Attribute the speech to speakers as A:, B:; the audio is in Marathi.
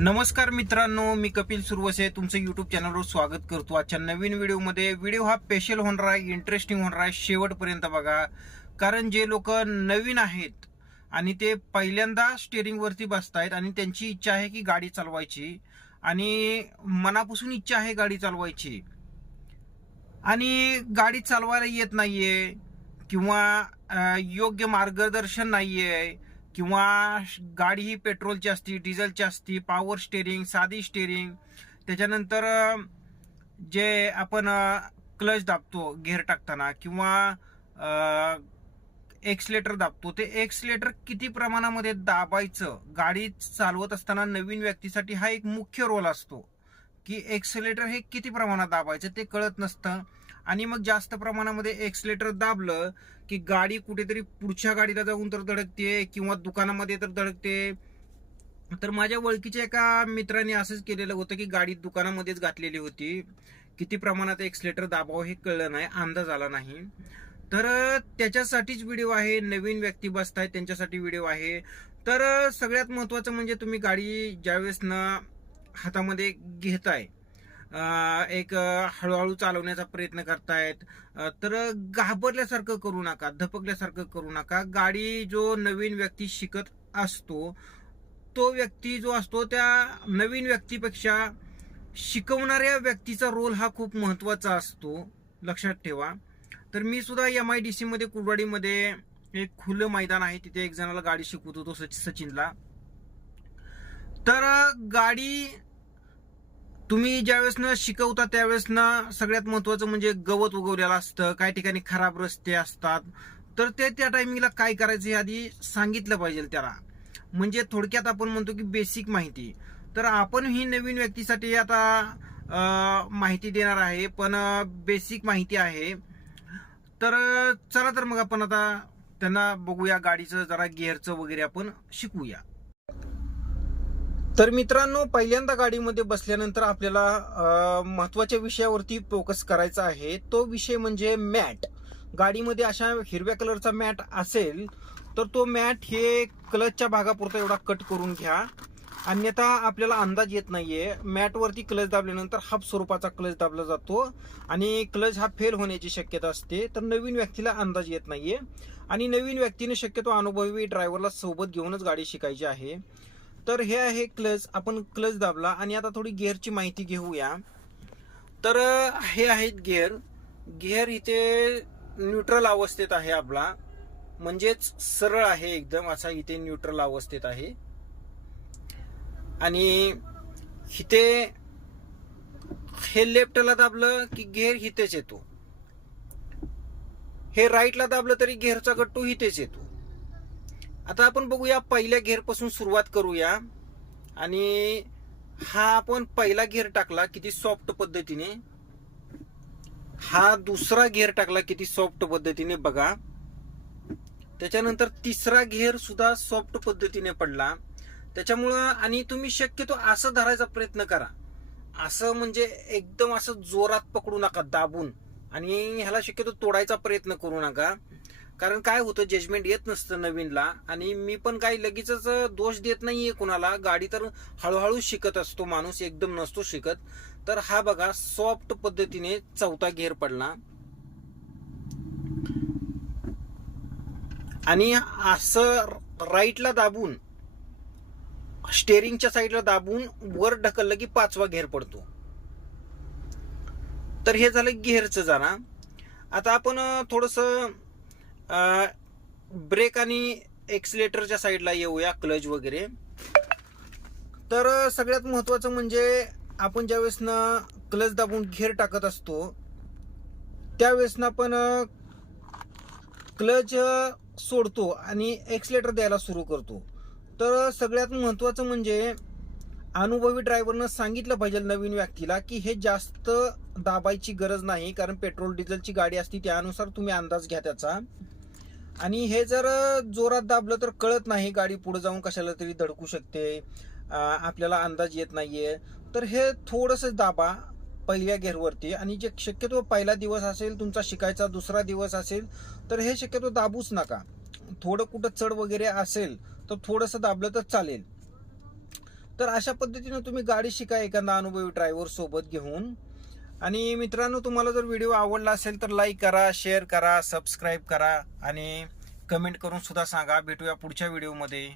A: नमस्कार मित्रांनो मी कपिल सुरवसे तुमचं युट्यूब चॅनलवर स्वागत करतो. आजच्या नवीन व्हिडिओमध्ये व्हिडिओ हा स्पेशल होणार आहे इंटरेस्टिंग होणार आहे शेवटपर्यंत बघा. कारण जे लोक नवीन आहेत आणि ते पहिल्यांदा स्टेअरिंगवरती बसतायत आणि त्यांची इच्छा आहे की गाडी चालवायची आणि मनापासून इच्छा आहे गाडी चालवायची. आणि गाडी चालवायला येत नाहीये किंवा योग्य मार्गदर्शन नाहीये. किंवा गाडी ही पेट्रोलची असती डिझेलची असती पॉवर स्टेरिंग साधी स्टेरिंग त्याच्यानंतर जे आपण क्लच दाबतो गेअर टाकताना किंवा एक्सलेटर दाबतो ते एक्सलेटर किती प्रमाणामध्ये दाबायचं गाडी चालवत असताना नवीन व्यक्तीसाठी हा एक मुख्य रोल असतो. की एक्सलेटर हे किती प्रमाणात दाबायचं ते कळत नसतं. आणि मग जास्त प्रमाणामध्ये एक्सलेटर दाबलं की गाडी कुठेतरी पुढच्या गाडीला जाऊन तर धडकते किंवा दुकानामध्ये तर धडकते तर माझ्या ओळखीच्या एका मित्राने असंच केलेलं होतं की गाडी दुकानामध्येच घातलेली होती. किती प्रमाणात एक्सलेटर दाबावं हे कळलं नाही अंदाज आला नाही. तर त्याच्यासाठीच व्हिडिओ आहे नवीन व्यक्ती बसत आहेत त्यांच्यासाठी व्हिडिओ आहे. तर सगळ्यात महत्वाचं म्हणजे तुम्ही गाडी ज्यावेळेस ना हातामध्ये घेताय एक हळूहळू चालवण्याचा प्रयत्न करतायत. तर घाबरल्यासारखं करू नका धपकल्यासारखं करू नका. गाडी जो नवीन व्यक्ती शिकत असतो तो व्यक्ती जो असतो त्या नवीन व्यक्तीपेक्षा शिकवणाऱ्या व्यक्तीचा रोल हा खूप महत्त्वाचा असतो. लक्षात ठेवा. तर मी सुद्धा एम आय डी सी मध्ये कुरवाडीमध्ये एक खुलं मैदान आहे. तिथे एक जणाला गाडी शिकवत होतो सच- सचिनला. तर गाडी तुम्ही ज्यावेळेस न शिकवता त्यावेळेस ना सगळ्यात महत्वाचं म्हणजे गवत उगवलेलं असतं काही ठिकाणी खराब रस्ते असतात. तर ते त्या टायमिंगला काय करायचं हे आधी सांगितलं पाहिजे त्याला. म्हणजे थोडक्यात आपण म्हणतो की बेसिक माहिती. तर आपण ही नवीन व्यक्तीसाठी आता माहिती देणार आहे पण बेसिक माहिती आहे. तर चला तर मग आपण आता त्यांना बघूया गाडीचं जरा गिअरचं वगैरे आपण शिकूया. तर मित्रांनो पहिल्यांदा गाडीमध्ये बसल्यानंतर आपल्याला महत्त्वाच्या विषयावरती फोकस करायचा आहे. तो विषय म्हणजे मॅट. गाडीमध्ये अशा हिरव्या कलरचा मॅट असेल तर तो मॅट हे क्लचच्या भागापुरता एवढा कट करून घ्या. अन्यथा आपल्याला अंदाज येत नाहीये. मॅटवरती क्लच दाबल्यानंतर हाफ स्वरूपाचा क्लच दाबला जातो आणि क्लच हा फेल होण्याची शक्यता असते. तर नवीन व्यक्तीला अंदाज येत नाहीये आणि नवीन व्यक्तीने शक्यतो अनुभवी ड्रायव्हरला सोबत घेऊनच गाडी शिकायची आहे. तर हे आहे क्लच आपण क्लच दाबला. आणि आता थोडी गिअरची माहिती घेऊया. तर हे आहेत गिअर गिअर इथे न्यूट्रल अवस्थेत आहे आपला. म्हणजेच सरळ आहे एकदम. असा इथे न्यूट्रल अवस्थेत आहे. आणि इथे हे लेफ्टला दाबलं की घेर हितेच येतो. हे राईटला दाबलं तरी घेरचा गट्टू हितेच येतो. आता आपण बघूया पहिल्या घेरपासून सुरुवात करूया. आणि हा आपण पहिला घेर टाकला किती सॉफ्ट पद्धतीने. हा दुसरा घेर टाकला किती सॉफ्ट पद्धतीने बघा. त्याच्यानंतर तिसरा घेर सुद्धा सॉफ्ट पद्धतीने पडला. त्याच्यामुळं आणि तुम्ही शक्यतो असं धरायचा प्रयत्न करा. असं म्हणजे एकदम असं जोरात पकडू नका दाबून. आणि ह्याला शक्यतो तोडायचा प्रयत्न करू नका. कारण काय होतं जजमेंट येत नसतं नवीनला. आणि मी पण काही लगेचच दोष देत नाहीये कुणाला. गाडी तर हळूहळू शिकत असतो माणूस एकदम नसतो शिकत. तर हा बघा सॉफ्ट पद्धतीने चौथा घेर पडला. आणि असं राईटला दाबून स्टेअरिंगच्या साईडला दाबून वर ढकललं की पाचवा घेर पडतो. तर हे झालं गिअरचं जाणं. आता आपण थोडंसं ब्रेक आणि एक्सिलेटरच्या साईडला येऊया क्लच वगैरे. तर सगळ्यात महत्वाचं म्हणजे आपण ज्यावेळेस ना क्लच दाबून घेर टाकत असतो त्यावेळेस ना आपण क्लच सोडतो आणि एक्सिलेटर द्यायला सुरू करतो. तर सगळ्यात महत्वाचं म्हणजे अनुभवी ड्रायव्हरनं सांगितलं पाहिजे नवीन व्यक्तीला की हे जास्त दाबायची गरज नाही कारण पेट्रोल डिझेलची गाडी असती त्यानुसार तुम्ही अंदाज घ्या त्याचा. आणि हे जर जोरात दाबलं तर कळत नाही गाडी पुढे जाऊन कशाला तरी धडकू शकते. आपल्याला अंदाज येत नाहीये. तर हे थोडंसं दाबा पहिल्या गेअरवरती. आणि जे शक्यतो पहिला दिवस असेल तुमचा शिकायचा दुसरा दिवस असेल तर हे शक्यतो दाबूच नका. थोडं कुठं चढ वगैरे असेल तर थोडंसं दाबलं तर चालेल. तर अशा पद्धतीनं तुम्ही गाडी शिका एखादा अनुभवी ड्रायव्हर सोबत घेऊन. आणि मित्रांनो तुम्हाला जर व्हिडिओ आवडला असेल तर लाईक करा शेअर करा सबस्क्राईब करा आणि कमेंट करून सुद्धा सांगा. भेटूया पुढच्या व्हिडिओमध्ये